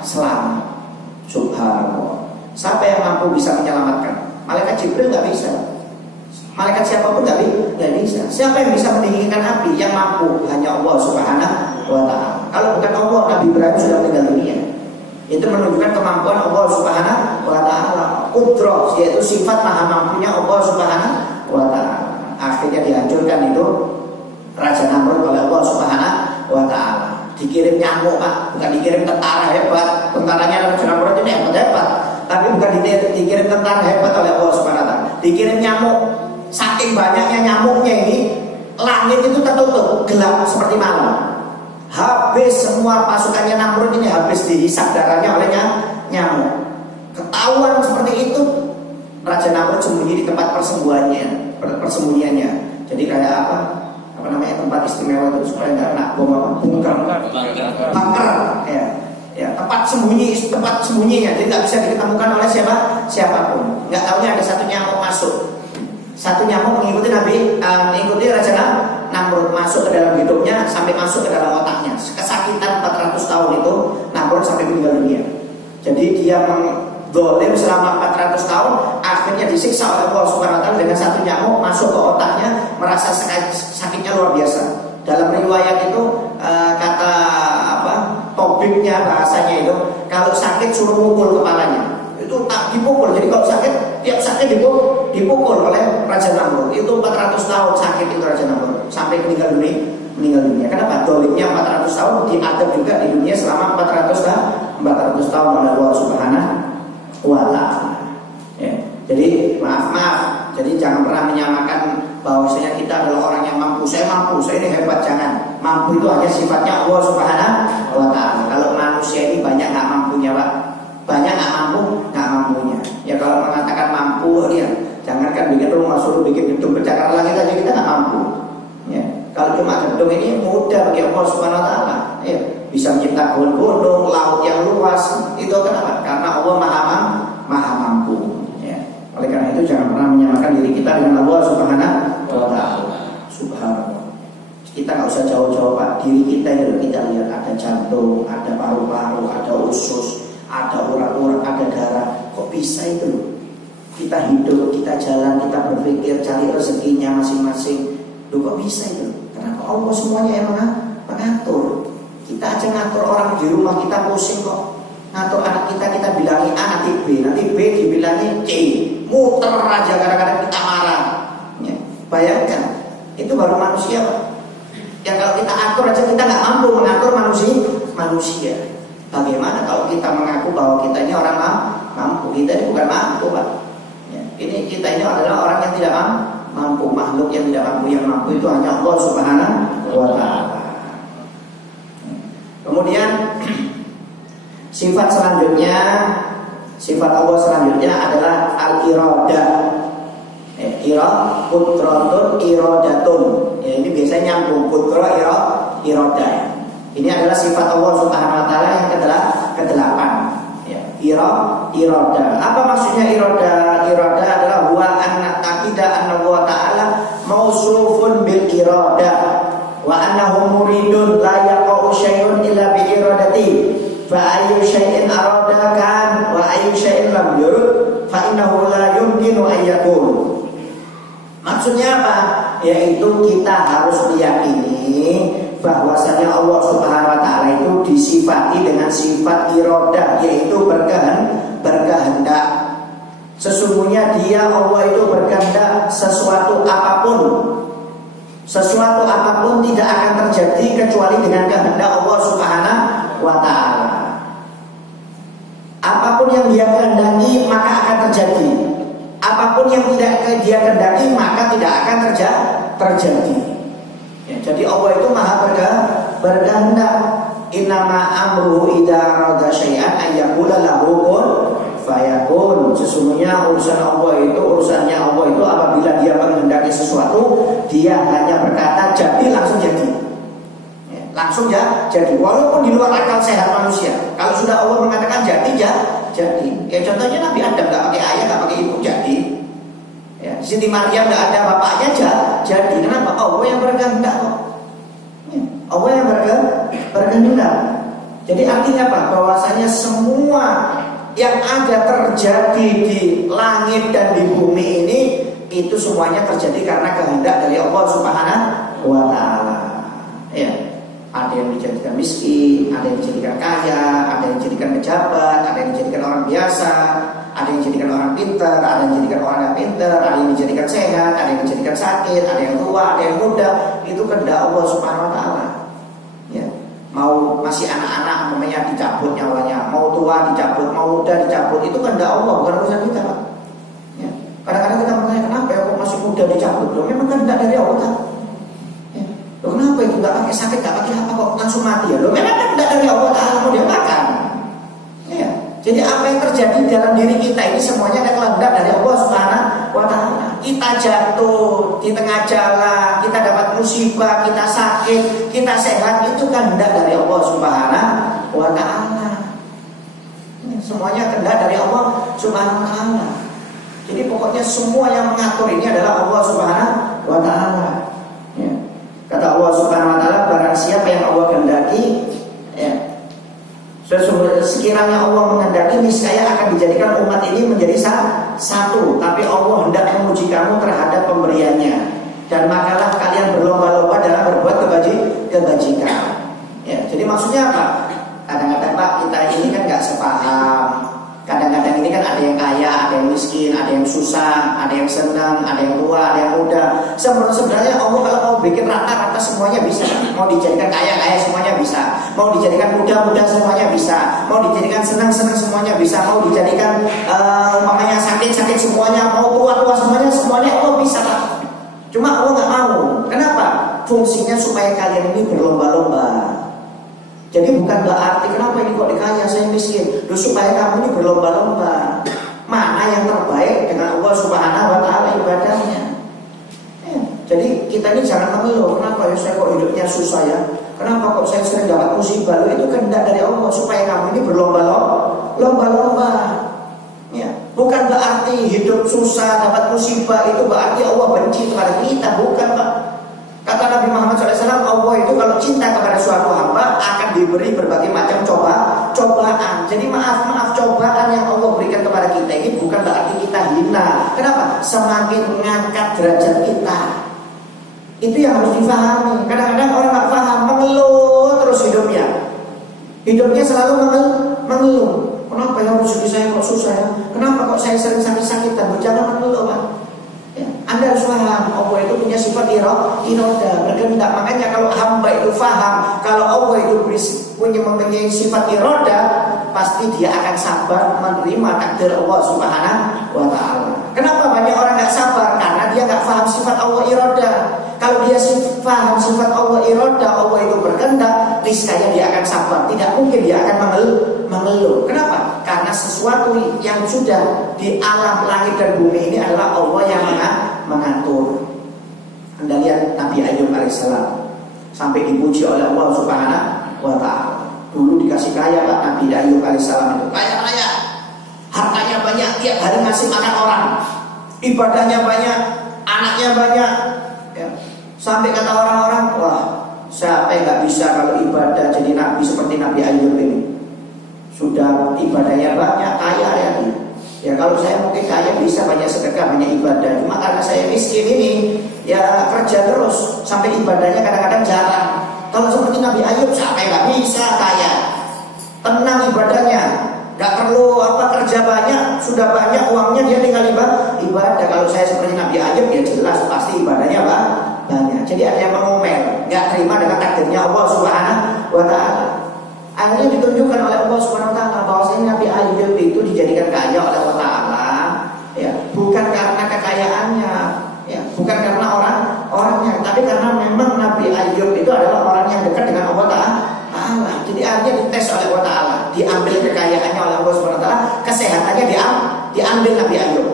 selamat. Subhanallah. Siapa yang mampu bisa menyelamatkan? Malaikat Jibril nggak bisa. Malaikat siapapun nggak bisa. Siapa yang bisa mendinginkan api? Yang mampu hanya Allah Subhanahu wa Ta'ala. Kalau bukan Allah, Nabi Ibrahim sudah meninggal dunia. Itu menunjukkan kemampuan Allah Subhanahu wa Ta'ala. Qudrah, yaitu sifat maha mampunya Allah Subhanahu wa Ta'ala. Akhirnya dihancurkan itu Raja Namrud oleh Allah Subhanahu wa Ta'ala. Dikirim nyamuk, Pak, bukan dikirim tentara hebat. Tentaranya Raja Namrud ini hebat, tapi bukan dikirim tentara hebat oleh Allah Subhanahu wa Ta'ala. Dikirim nyamuk. Saking banyaknya nyamuknya ini, langit itu tertutup, gelap seperti malam. Habis semua pasukannya Namrud ini habis dihisap darahnya oleh nyamuk. Ketahuan seperti itu, Raja Namrud sembunyi di tempat persembunyiannya. Jadi kayak apa namanya tempat istimewa itu supaya nggak kena bom apa? Bunker. Ya, tempat sembunyinya. Jadi nggak bisa diketemukan oleh siapapun. Nggak tahunya ada satu nyamuk masuk. Satu nyamuk mengikuti Raja Namrud masuk ke dalam hidupnya sampai masuk ke dalam otaknya. Kesakitan 400 tahun itu Namrud sampai meninggal dunia. Jadi dia menggolim selama 400 tahun, akhirnya disiksa oleh Allah Subhanahu wa Ta'ala dengan satu nyamuk masuk ke otaknya, merasa sakitnya luar biasa. Dalam riwayat itu kata tobiknya bahasanya itu, kalau sakit suruh mukul kepalanya. Itu tak dipukul. Jadi kalau tiap sakit dipukul oleh Raja Namrud. Itu 400 tahun sakit itu Raja Namrud sampai meninggal dunia. Kenapa? Dolimnya 400 tahun, diadab juga di dunia selama 400 tahun oleh Allah Subhanahu wa Ta'ala. Ya. Jadi maaf. Jadi jangan pernah menyamakan bahwasanya kita adalah orang yang mampu. Saya ini hebat. Jangan. Mampu itu hanya sifatnya Allah Subhanahu wa Ta'ala. Kalau manusia ini banyak nggak mampunya, Pak. Banyak nggak mampunya. Ya kalau mengatakan mampu, ya jangankan bikin rumah, suruh bikin gedung pencakar langit aja kita nggak mampu. Ya, kalau cuma gedung ini mudah bagi Allah Subhanahu wa Ta'ala. Ya, bisa mencipta gunung, laut yang luas. Itu kenapa? Karena Allah maha mampu. Ya. Oleh karena itu jangan pernah menyamakan diri kita dengan Allah Subhanahu wa Ta'ala. Subhanallah. Kita nggak usah jauh-jauh, Pak. Diri kita itu kita lihat ada jantung, ada paru-paru, ada usus, ada urat-urat, ada darah. Kok bisa itu loh? Kita hidup, kita jalan, kita berpikir, cari rezekinya masing-masing. Loh kok bisa itu? Kenapa Allah semuanya yang mengatur? Kita aja ngatur orang di rumah kita pusing kok. Ngatur anak kita bilangi A, nanti B dibilangi C. Muter aja kadang-kadang kita marah. Ya, bayangkan, itu baru manusia, Pak. Ya kalau kita atur aja kita nggak mampu mengatur manusia. Bagaimana kalau kita mengaku bahwa kita ini orang mampu? Kita ini bukan mampu, Pak. Ya, ini kita ini adalah orang yang tidak mampu, makhluk yang tidak mampu. Yang mampu itu hanya Allah Subhanahu wa Ta'ala. Kemudian sifat Allah selanjutnya adalah al-iradah. Qudratun iradatun. Ya, ini biasanya nyambung qudrah iradah. Ini adalah sifat Allah Subhanahu wa Ta'ala yang ke-8. Ya, iradah. Apa maksudnya iradah? Iradah adalah huwa anna taqidah anna Allah Ta'ala mausufun bil iradah wa annahu muridun la yaqau syai'un illa bi iradati. Fa ayyu syai'in arada kan wa ayyu syai'in lam yurid fa innahu la yumkinu an yakun. Maksudnya apa? Yaitu kita harus meyakini bahwasanya Allah Subhanahu wa Ta'ala itu disifati dengan sifat iradah, yaitu berkehendak. Sesungguhnya Dia Allah itu berkehendak sesuatu apapun tidak akan terjadi kecuali dengan kehendak Allah Subhanahu wa Ta'ala. Apapun yang Dia kehendaki maka akan terjadi. Apapun yang tidak Dia kehendaki maka tidak akan terjadi. Ya, jadi Allah itu maha berkehendak. Innama amruhu idza arada syai'an ay yaqula lahu kun fayakun. Sesungguhnya urusannya Allah itu apabila Dia menghendaki sesuatu, Dia hanya berkata jadi, langsung jadi. Ya, langsung jadi. Walaupun di luar akal sehat manusia. Kalau sudah Allah mengatakan jadi. Ya contohnya Nabi Adam nggak pakai ayah, nggak pakai ibu, jadi. Ya, Siti Maryam nggak ada bapaknya jadi. Kenapa? Allah yang berkehendak kok. Ya, Allah yang berkehendak. Jadi artinya apa? Bahwasanya semua yang ada terjadi di langit dan di bumi ini itu semuanya terjadi karena kehendak dari Allah Subhanahu wa Ta'ala. Ya, ada yang dijadikan miskin, ada yang dijadikan kaya, ada yang dijadikan pejabat, ada yang dijadikan orang biasa, ada yang dijadikan orang pintar, ada yang dijadikan orang yang pintar, ada yang dijadikan sehat, ada yang dijadikan sakit, ada yang tua, ada yang muda. Itu kehendak Allah Subhanahu wa Ta'ala. Ya, mau masih anak-anak namanya dicabut nyawanya, mau tua dicabut, mau muda dicabut, itu kehendak Allah, bukan urusan kita, Pak. Ya. Kadang-kadang kita bertanya, kenapa ya kok masih muda dicabut? Loh, memang kehendak dari Allah. Ya. Loh, kenapa itu nggak pakai sakit, nggak pakai apa kok langsung mati ya? Loh, memang kehendak dari Allah Ta'ala, mau dia makan. Ya. Jadi apa yang terjadi dalam diri kita ini semuanya ada kehendak dari Allah Subhanahu wa Ta'ala. Kita jatuh di tengah jalan, kita dapat musibah, kita sakit, kita sehat, itu kehendak dari Allah Subhanahu wa Ta'ala. Semuanya kehendak dari Allah Subhanahu wa Ta'ala. Jadi pokoknya semua yang mengatur ini adalah Allah Subhanahu wa Ta'ala. Ya. Kata Allah Subhanahu wa Ta'ala, barang siapa yang Allah kehendaki, ya, sekiranya Allah menghendaki, niscaya akan dijadikan umat ini menjadi satu. Tapi Allah hendak menguji kamu terhadap pemberiannya, dan makalah kalian berlomba-lomba dalam berbuat kebajikan. Ya, jadi maksudnya apa? Kadang-kadang Pak, kita ini kan nggak sepaham. Kadang-kadang ini kan ada yang kaya, ada yang miskin, ada yang susah, ada yang senang, ada yang tua, ada yang muda. Sebenarnya Allah kalau mau bikin rata-rata semuanya bisa. Mau dijadikan kaya-kaya semuanya bisa. Mau dijadikan muda-muda semuanya bisa. Mau dijadikan senang-senang semuanya bisa. Mau dijadikan mamanya sakit-sakit semuanya. Mau tua-tua semuanya Allah bisa, Pak. Cuma Allah nggak mau. Kenapa? Fungsinya supaya kalian ini berlomba-lomba. Jadi bukan berarti kenapa ini kok dikaya saya miskin. Loh, supaya kamu ini berlomba-lomba mana yang terbaik dengan Allah Subhanahu wa Ta'ala ibadahnya. Jadi kita ini jangan mengeluh, kenapa ya saya kok hidupnya susah ya, kenapa kok saya sering dapat musibah. Loh, itu kehendak dari Allah supaya kamu ini berlomba-lomba. Ya, bukan berarti hidup susah dapat musibah itu berarti Allah benci kepada kita, bukan, Pak. Kata Nabi Muhammad SAW, Allah itu kalau cinta kepada suatu hamba akan diberi berbagai macam cobaan. Jadi maaf cobaan yang Allah berikan kepada kita ini bukan berarti kita hina. Kenapa? Semakin mengangkat derajat kita. Itu yang harus difahami. Kadang-kadang orang nggak paham, mengeluh terus hidupnya. Hidupnya selalu mengeluh. Kenapa ya rezeki saya kok susah ya? Kenapa kok saya sering sakit-sakitan? Jangan mengeluh, Pak. Ya, Anda harus paham, Allah itu punya sifat iroda, berkehendak. Makanya kalau hamba itu paham, kalau Allah itu mempunyai sifat iroda, pasti dia akan sabar menerima takdir Allah Subhanahu wa Ta'ala. Kenapa banyak orang gak sabar? Karena dia gak paham sifat Allah iroda. Kalau dia paham sifat Allah iroda, Allah itu berkehendak, niscaya dia akan sabar. Tidak mungkin dia akan mengeluh. Kenapa? Karena sesuatu yang sudah di alam langit dan bumi ini adalah Allah yang mengatur. Anda lihat Nabi Ayub alaihissalam sampai dipuji oleh Allah Subhanahu wa Ta'ala. Dulu dikasih kaya, Pak. Nabi Ayub alaihissalam itu kaya, hartanya banyak, tiap hari ngasih makan orang, ibadahnya banyak, anaknya banyak, ya. Sampai kata orang-orang, wah, siapa yang gak bisa kalau ibadah jadi nabi seperti Nabi Ayub ini? Sudah ibadahnya banyak, kaya ya. Ya kalau saya mungkin kaya bisa banyak sedekah, banyak ibadah. Cuma karena saya miskin ini, ya kerja terus sampai ibadahnya kadang-kadang jarang. Kalau seperti Nabi Ayub, siapa yang gak bisa kaya? Tenang ibadahnya, gak perlu kerja banyak, sudah banyak uangnya dia tinggal ibadah. Kalau saya seperti Nabi Ayub, ya jelas pasti ibadahnya banyak. Jadi ada yang mengomel, gak terima dengan takdirnya Allah Subhanahu wa Ta'ala. Akhirnya ditunjukkan oleh Allah Subhanahu wa Ta'ala bahwasanya Nabi Ayub itu dijadikan kaya oleh Allah Ta'ala, ya, bukan karena kekayaannya, ya, bukan karena orangnya, tapi karena memang Nabi Ayub itu adalah orang yang dekat dengan Allah Ta'ala. Jadi akhirnya dites oleh Allah Ta'ala, diambil kekayaannya oleh Allah Subhanahu wa Ta'ala, kesehatannya diambil Nabi Ayub.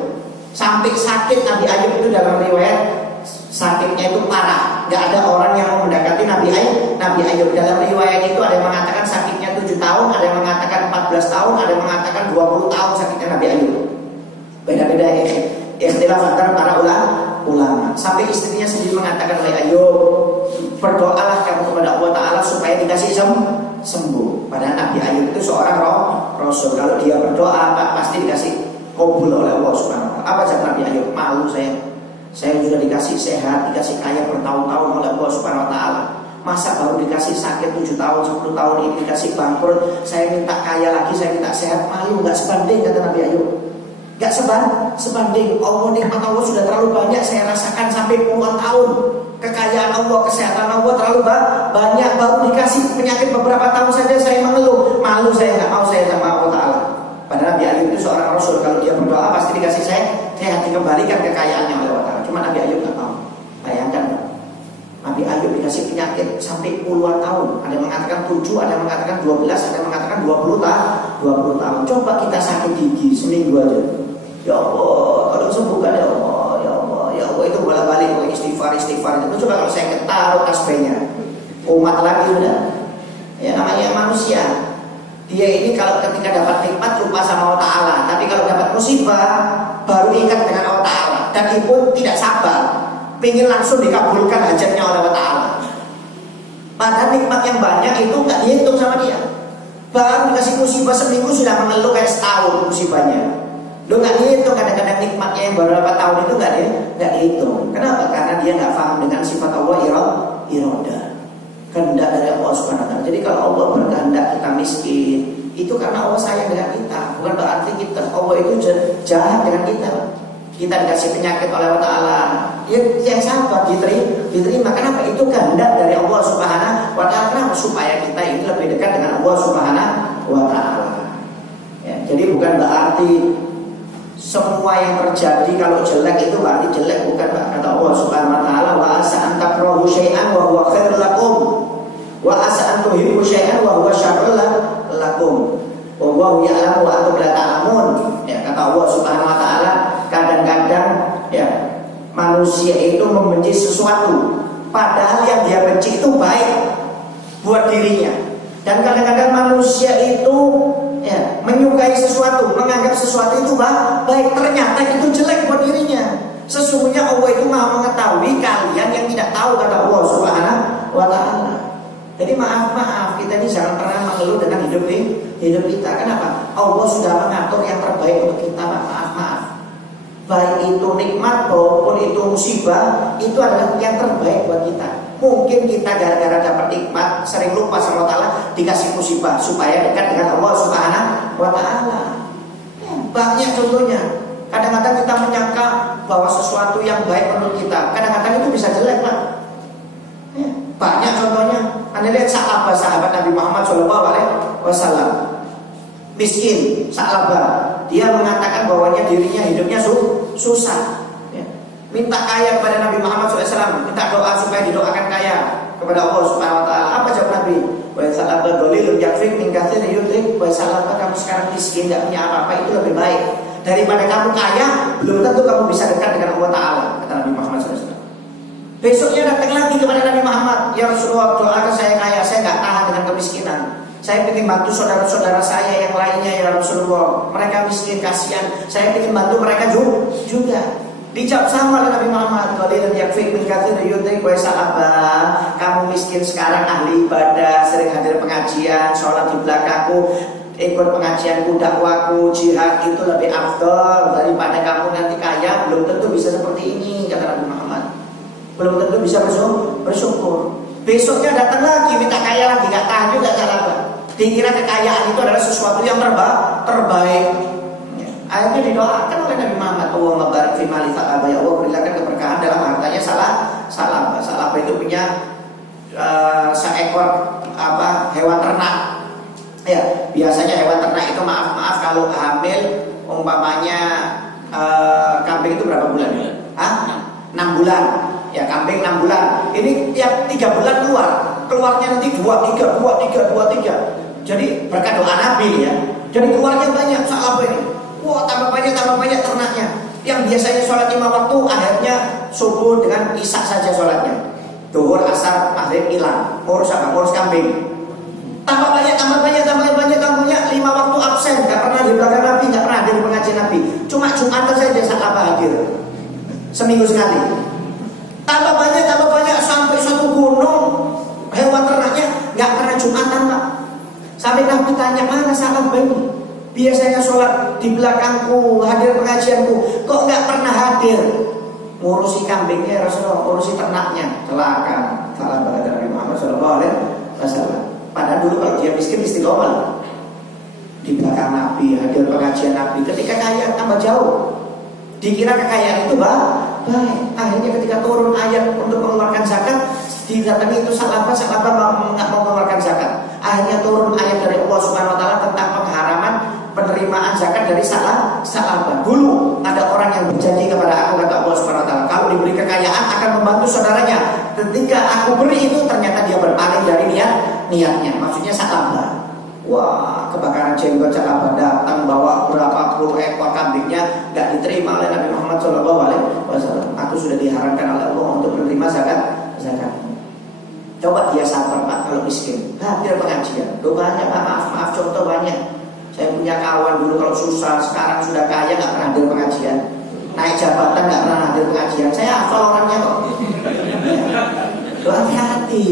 Sampai sakit Nabi Ayub itu dalam riwayat sakitnya itu parah, gak ada orang yang mau mendekati Nabi Ayub. Dalam riwayat itu ada yang mengatakan sakitnya 7 tahun, ada yang mengatakan 14 tahun, ada yang mengatakan 20 tahun sakitnya Nabi Ayub. Beda-beda ikhtilaf antara para ulama. Sampai istrinya sendiri mengatakan, oleh Ayub, berdoalah kamu kepada Allah Ta'ala supaya dikasih sembuh. Padahal Nabi Ayub itu seorang rasul. Kalau dia berdoa pasti dikasih kabul oleh Allah Subhanahu wa Ta'ala. Apa jawab Nabi Ayub? Malu saya. Saya juga dikasih sehat, dikasih kaya bertahun-tahun oleh Allah Subhanahu wa taala. Masa baru dikasih sakit 7 tahun, 10 tahun ini dikasih bangkrut, saya minta kaya lagi, saya minta sehat, malu nggak sebanding, kata Nabi Ayub. Nggak sebanding. Allah, nikmat Allah sudah terlalu banyak saya rasakan sampai puluhan tahun. Kekayaan Allah, kesehatan Allah terlalu banyak, baru dikasih penyakit beberapa tahun saja saya mengeluh. Malu, saya nggak mau saya sama Allah Ta'ala. Padahal Nabi Ayub itu seorang Rasul, kalau dia berdoa pasti dikasih sehat, dikembalikan kekayaannya oleh Allah Ta'ala. Cuma Nabi Ayub nggak mau. Bayangkan, Nabi Ayub dikasih penyakit sampai puluhan tahun. Ada yang mengatakan 7, ada yang mengatakan 12, ada yang mengatakan 20 tahun. Coba kita sakit gigi seminggu aja. Ya Allah, tolong sembuhkan ya Allah, ya Allah, ya Allah, itu bolak-balik istighfar itu. Coba kalau saya taruh tasbihnya, umat lagi sudah. Ya namanya manusia. Dia ini kalau ketika dapat nikmat lupa sama Allah Ta'ala, tapi kalau dapat musibah baru ingat dengan Allah Ta'ala, dan itu tidak sabar, pengen langsung dikabulkan hajatnya oleh Allah Ta'ala. Padahal nikmat yang banyak itu nggak dihitung sama dia. Baru dikasih musibah seminggu sudah mengeluh kayak setahun musibahnya. Lo nggak dihitung, kadang-kadang nikmatnya yang beberapa tahun itu nggak dihitung. Kenapa? Karena dia nggak paham dengan sifat Allah iroda, kehendak dari Allah Subhanahu wa taala. Jadi kalau Allah berkehendak kita miskin, itu karena Allah sayang dengan kita. Bukan berarti kita Allah itu jahat dengan kita. Kita dikasih penyakit oleh Allah Ta'ala, ya sabar, diterima. Kenapa? Itu kehendak dari Allah Subhanahu wa taala, supaya kita ini lebih dekat dengan Allah Subhanahu wa taala. Ya, jadi bukan berarti semua yang terjadi kalau jelek itu berarti jelek, bukan, Pak. Kata Allah Subhanahu wa taala, wa asa an takrahu syai'an wa huwa khairul lakum, wa asa an tuhibbu syai'an wa huwa syarrul lakum, wa huwa ya'lamu wa antum la ta'lamun. Ya, kata Allah Subhanahu wa taala, kadang-kadang ya manusia itu membenci sesuatu padahal yang dia benci itu baik buat dirinya. Dan kadang-kadang manusia itu ya, menyukai sesuatu, menganggap sesuatu itu baik, ternyata itu jelek buat dirinya. Sesungguhnya Allah itu Maha mengetahui kalian yang tidak tahu, kata Allah Subhanahu wa taala. Jadi maaf, kita ini jangan pernah mengeluh dengan hidup kita. Kenapa? Allah sudah mengatur yang terbaik untuk kita, Pak. Maaf. Baik itu nikmat maupun itu musibah, itu adalah yang terbaik buat kita. Mungkin kita gara-gara dapat nikmat sering lupa sama Allah Ta'ala, dikasih musibah supaya dekat dengan Allah Subhanahu wa taala. Banyak contohnya. Kadang-kadang kita menyangka bahwa sesuatu yang baik menurut kita, kadang-kadang itu bisa jelek, Pak. Banyak contohnya. Anda lihat sahabat Nabi Muhammad SAW, miskin, Sa'labah. Dia mengatakan bahwanya dirinya hidupnya susah. Minta kaya kepada Nabi Muhammad SAW, minta doa supaya didoakan kaya kepada Allah Subhanahu wa taala. Apa jawab Nabi? Wa Sa'labah dhalilun yakfik min katsirin yudrik. Wa Sa'labah, kamu sekarang miskin, enggak punya apa-apa, itu lebih baik daripada kamu kaya, belum tentu kamu bisa dekat dengan Allah Ta'ala, kata Nabi Muhammad SAW. Besoknya datang lagi kepada Nabi Muhammad, ya Rasulullah, doakan saya kaya, saya nggak tahan dengan kemiskinan. Saya ingin bantu saudara-saudara saya yang lainnya, ya Rasulullah. Mereka miskin, kasihan. Saya ingin bantu mereka juga. Dijawab sama oleh Nabi Muhammad, "Qalilun yakfik min katsirin yudrik wa Sa'labah. Kamu miskin sekarang, ahli ibadah, sering hadir pengajian, sholat di belakangku, ikut pengajianku, dakwaku, jihad, itu lebih afdal daripada kamu nanti kaya. Belum tentu bisa seperti ini," kata Nabi Muhammad. Belum tentu bisa bersyukur. Besoknya datang lagi minta kaya lagi, nggak tahan juga Sa'labah. Dikira kekayaan itu adalah sesuatu yang terbaik. Akhirnya didoakan oleh Nabi Muhammad, Allahumma barik fi mali Sa'labah, ya Allah berikan keberkahan dalam hartanya Sa'labah. Sa'labah itu punya seekor hewan ternak. Ya, biasanya hewan ternak itu maaf kalau hamil, umpamanya kambing itu berapa bulan ya? 6 bulan. Ya, kambing 6 bulan. Ini tiap 3 bulan keluarnya nanti 2, 3. Jadi berkat doa Nabi ya. Jadi keluarnya banyak Sa'labah ini. Wah, tambah banyak ternaknya. Yang biasanya sholat 5 waktu, akhirnya subuh dengan isya saja sholatnya. Duhur, asar, maghrib hilang. Ngurus kambing. Tambah banyak. 5 waktu absen, nggak pernah di belakang Nabi, nggak pernah hadir di pengajian Nabi. Cuma Jumatan saja Sa'labah hadir. Seminggu sekali. Tambah banyak sampai suatu gunung hewan ternaknya nggak pernah Jumatan, Pak. Sampai Nabi tanya, mana Sa'labah ini? Biasanya sholat di belakangku, hadir pengajianku, kok nggak pernah hadir? ngurusi kambingnya Rasulullah, ngurusi ternaknya, celaka. Salah kata Nabi Muhammad SAW. Padahal dulu kalau dia miskin istiqomah di belakang Nabi, hadir pengajian Nabi. Ketika kaya tambah jauh, dikira kekayaan itu baik. Akhirnya ketika turun ayat untuk mengeluarkan zakat, didatangi itu Sa'labah nggak mau mengeluarkan zakat. Akhirnya turun ayat dari Allah Subhanahu Wa Taala tentang pengharaman penerimaan zakat dari Sa'labah. Dulu ada orang yang berjanji kepada aku, kata Allah Subhanahu Wa Taala, kalau diberi kekayaan akan membantu saudaranya. Ketika aku beri itu, ternyata dia berpaling dari niatnya. Maksudnya Sa'labah. Wah, kebakaran jenggot Sa'labah datang bawa berapa puluh ekor kambingnya, nggak diterima oleh Nabi Muhammad SAW. Aku sudah diharamkan oleh Allah untuk menerima zakat. Coba dia sabar Pak kalau miskin, hadir pengajian, doanya Pak, maaf contoh banyak. Saya punya kawan dulu kalau susah, sekarang sudah kaya nggak pernah hadir pengajian, naik jabatan nggak pernah hadir pengajian. Saya hafal orangnya kok. Hati-hati,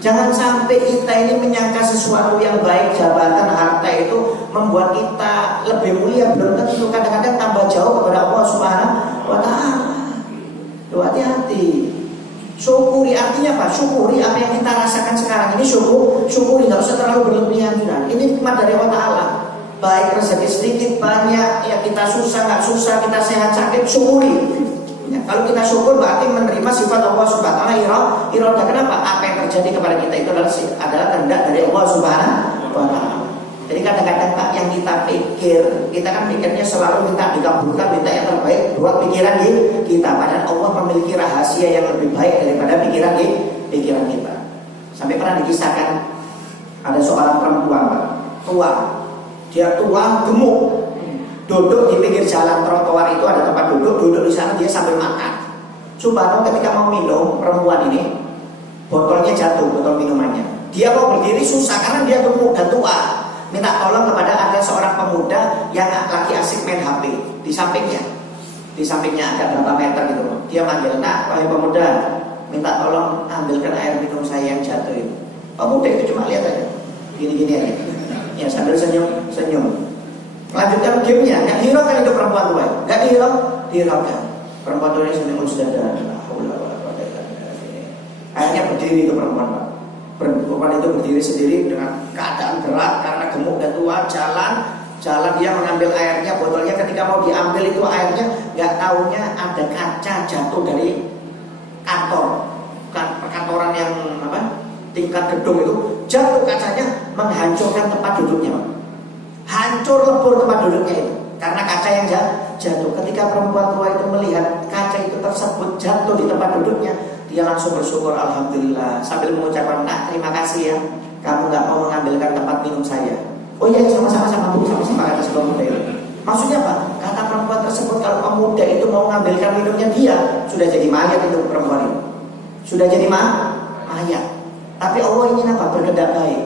jangan sampai kita ini menyangka sesuatu yang baik, jabatan, harta itu membuat kita lebih mulia. Belum tentu, kadang-kadang tambah jauh kepada Allah Subhanahu Wa Taala. Hati-hati. Syukuri, artinya apa? Syukuri apa yang kita rasakan sekarang ini. Syukuri, nggak usah terlalu berlebihan. Ini nikmat dari Allah Ta'ala. Baik rezeki sedikit banyak, ya kita susah nggak susah, kita sehat sakit, syukuri. Ya, kalau kita syukur berarti menerima sifat Allah Subhanahu Wa Taala. Iroda. Kenapa? Apa yang terjadi kepada kita itu adalah kehendak dari Allah Subhanahu Wa Taala. Jadi kadang-kadang Pak, yang kita pikir, kita kan pikirnya selalu minta dikabulkan, minta yang terbaik buat pikiran kita. Padahal Allah memiliki rahasia yang lebih baik daripada pikiran kita. Sampai pernah dikisahkan ada seorang perempuan Pak, tua, dia tua, gemuk, duduk di pinggir jalan trotoar itu ada tempat duduk di sana dia sambil makan. Subhanallah, ketika mau minum perempuan ini, botolnya jatuh, botol minumannya. Dia mau berdiri susah karena dia gemuk dan tua. Minta tolong kepada ada seorang pemuda yang lagi asik main HP di sampingnya agak berapa meter gitu. Dia manggil, "Nak, wahai pemuda, minta tolong ambilkan air minum saya yang jatuh itu." Pemuda itu cuma lihat aja, gini-gini aja, ya sambil senyum. Lanjutkan gamenya, nggak hiraukan itu perempuan tua, nggak hiraukan. Perempuan tua ini senyum sudah. Akhirnya berdiri itu perempuan Pak. Perempuan itu berdiri sendiri dengan keadaan berat karena gemuk dan tua, jalan dia mengambil airnya, botolnya ketika mau diambil itu airnya nggak taunya ada kaca jatuh dari perkantoran yang tingkat gedung itu, jatuh kacanya menghancurkan tempat duduknya. Hancur lebur tempat duduknya itu karena kaca yang jatuh. Ketika perempuan tua itu melihat kaca itu tersebut jatuh di tempat duduknya, dia langsung bersyukur, alhamdulillah, sambil mengucapkan, "Nak, terima kasih ya, kamu nggak mau mengambilkan tempat minum saya." "Oh iya, sama-sama Bu, sama-sama," kata si pemuda itu. Maksudnya apa? Kata perempuan tersebut, kalau pemuda itu mau mengambilkan minumnya dia, sudah jadi mayat itu perempuan itu. Sudah jadi mayat. Tapi Allah ingin apa? Berkehendak baik.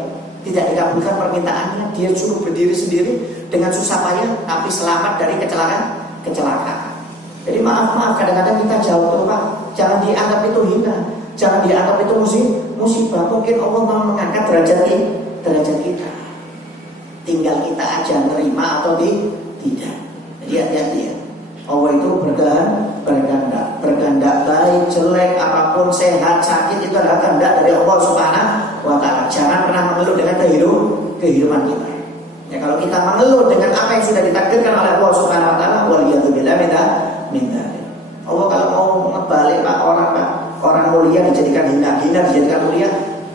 Tidak dikabulkan permintaannya, dia suruh berdiri sendiri dengan susah payah, tapi selamat dari kecelakaan. Jadi maaf, kadang-kadang kita jauh tuh Pak. Jangan dianggap itu hina, jangan dianggap itu musibah. Mungkin Allah mau mengangkat derajat kita. Tinggal kita aja nerima atau tidak. Jadi hati-hati ya. Allah itu berkehendak baik, jelek, apapun, sehat, sakit, itu adalah kehendak dari Allah Subhanahu Wa Taala. Jangan pernah mengeluh dengan kehidupan kita. Ya, kalau kita mengeluh dengan apa yang sudah ditakdirkan oleh Allah Subhanahu Wa Taala, waliyadzubillah minta. Allah kalau mau ngebalik Pak, orang mulia dijadikan hina dijadikan mulia,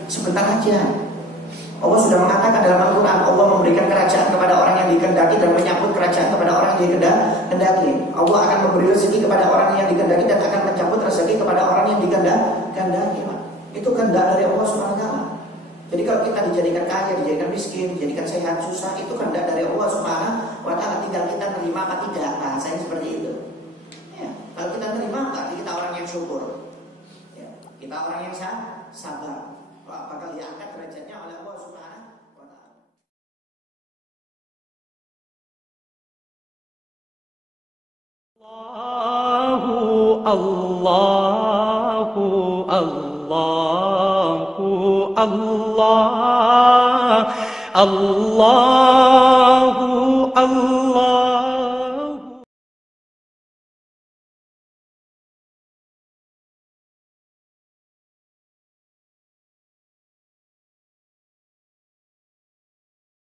sebentar aja. Allah sudah mengatakan dalam Al-Quran, Allah memberikan kerajaan kepada orang yang dikehendaki dan menyambut kerajaan kepada orang yang dikehendaki. Allah akan memberi rezeki kepada orang yang dikehendaki dan akan mencabut rezeki kepada orang yang dikehendaki. Itu kehendak dari Allah Subhanahu Wa Taala. Jadi kalau kita dijadikan kaya, dijadikan miskin, dijadikan sehat, susah, itu kehendak dari Allah Subhanahu Wa Taala. Tinggal kita terima apa tidak. Bahasanya seperti itu. Ya, kalau kita terima, berarti kita orang yang syukur. Ya, kita orang yang sabar. Bakal diangkat derajatnya oleh Allah Subhanahu Wa Taala. Allah